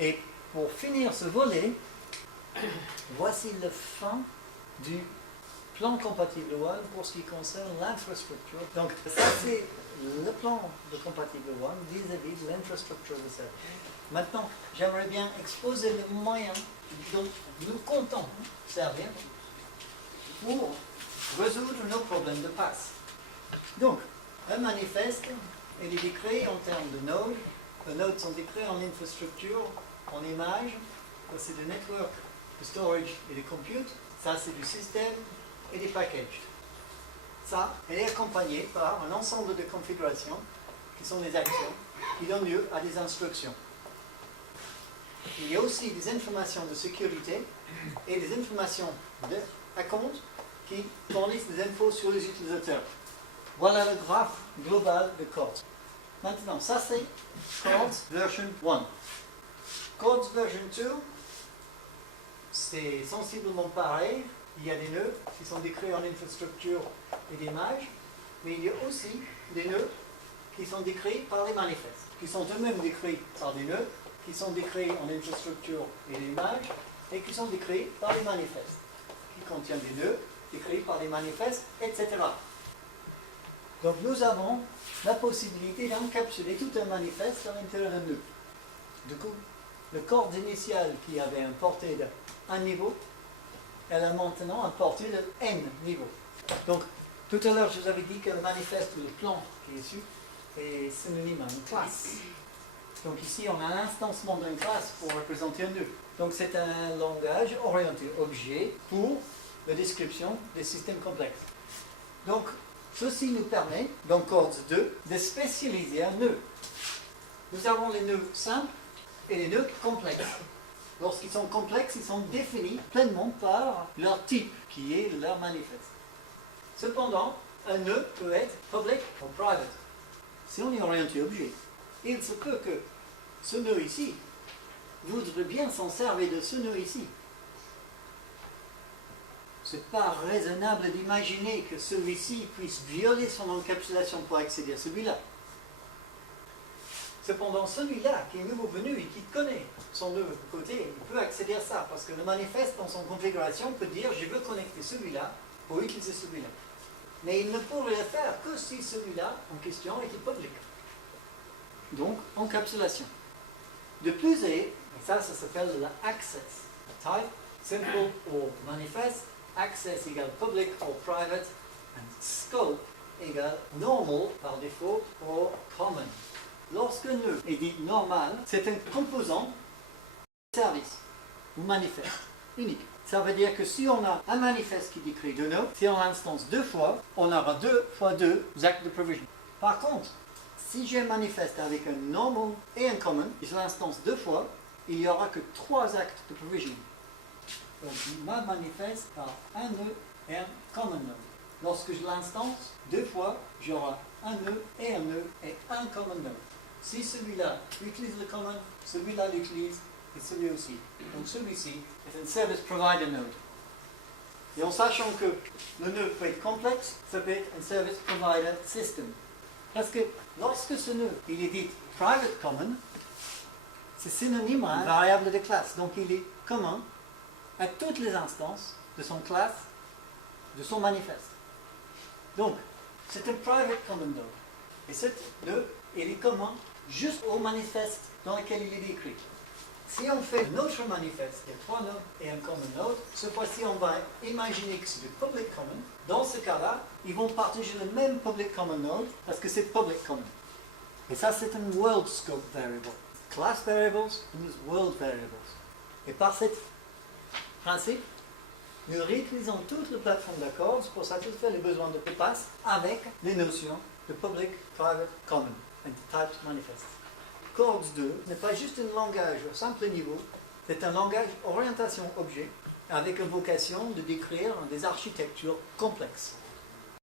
Et pour finir ce volet, voici le fin du plan compatible One pour ce qui concerne l'infrastructure. Donc ça c'est le plan de compatible One vis-à-vis de l'infrastructure de service. Maintenant, j'aimerais bien exposer les moyens dont nous comptons servir pour résoudre nos problèmes de passe. Donc, un manifeste, il est décrit en termes de nodes. Les nodes sont décrits en infrastructure, en images. C'est du network, du storage et du compute. Ça, c'est du système et des packages. Ça, elle est accompagnée par un ensemble de configurations qui sont des actions qui donnent lieu à des instructions. Il y a aussi des informations de sécurité et des informations à compte qui fournissent des infos sur les utilisateurs. Voilà le graphe global de CORDS. Maintenant, ça c'est CORDS version 1. CORDS version 2, c'est sensiblement pareil. Il y a des nœuds qui sont décrits en infrastructure et d'images, mais il y a aussi des nœuds qui sont décrits par les manifestes, qui sont eux-mêmes décrits par des nœuds, qui sont décrits en infrastructure et d'images, et qui sont décrits par les manifestes, qui contiennent des nœuds, décrits par les manifestes, etc. Donc nous avons la possibilité d'encapsuler tout un manifeste à l'intérieur d'un nœud. Du coup, le CORDS initial qui avait un portée de 1 niveau, elle a maintenant un portée de n niveaux. Donc, tout à l'heure, je vous avais dit que le manifeste, le plan qui est issu, est synonyme à une classe. Donc ici, on a l'instancement d'une classe pour représenter un nœud. Donc c'est un langage orienté objet pour la description des systèmes complexes. Donc, ceci nous permet, dans CORDS 2, de spécialiser un nœud. Nous avons les nœuds simples et les nœuds complexes. Lorsqu'ils sont complexes, ils sont définis pleinement par leur type, qui est leur manifeste. Cependant, un nœud peut être public ou private. Si on est orienté objet, il se peut que ce nœud ici voudrait bien s'en servir de ce nœud ici. Ce n'est pas raisonnable d'imaginer que celui-ci puisse violer son encapsulation pour accéder à celui-là. Cependant, celui-là qui est nouveau venu et qui connaît son nœud de côté, il peut accéder à ça, parce que le manifeste dans son configuration peut dire je veux connecter celui-là pour utiliser celui-là. Mais il ne pourrait le faire que si celui-là en question était public. Donc, encapsulation. De plus et ça s'appelle l'access. Type, simple ou manifeste, access égale public ou private, and scope égale normal par défaut ou common. Lorsqu'un nœud est dit normal, c'est un composant de service ou manifeste unique. Ça veut dire que si on a un manifeste qui décrit deux nœuds, si on l'instance 2 fois, on aura 2 fois 2 actes de provision. Par contre, si j'ai un manifeste avec un normal et un common, et je l'instance 2 fois, il n'y aura que 3 actes de provision. Donc ma manifeste a un nœud et un common node. Lorsque je l'instance 2 fois, j'aurai un nœud et un common node. Si celui-là utilise le common, celui-là l'utilise et celui aussi. Donc celui-ci est un service provider node. Et en sachant que le nœud peut être complexe, ça peut être un service provider system. Parce que lorsque ce nœud il est dit private common, c'est synonyme à une variable de classe. Donc il est commun à toutes les instances de son classe, de son manifeste. Donc, c'est un private common node. Et ce nœud, il est commun juste au manifeste dans lequel il est décrit. Si on fait notre manifeste, il y a 3 nodes et un common node, cette fois-ci on va imaginer que c'est du public common. Dans ce cas-là, ils vont partager le même public common node parce que c'est public common. Et ça, c'est un world scope variable. Class variables and world variables. Et par cet principe, nous réutilisons toute la plateforme d'Accords pour satisfaire les besoins de PPAS avec les notions de public, private, common and typed manifest. Accords 2 n'est pas juste un langage au simple niveau, c'est un langage orientation objet avec une vocation de décrire des architectures complexes.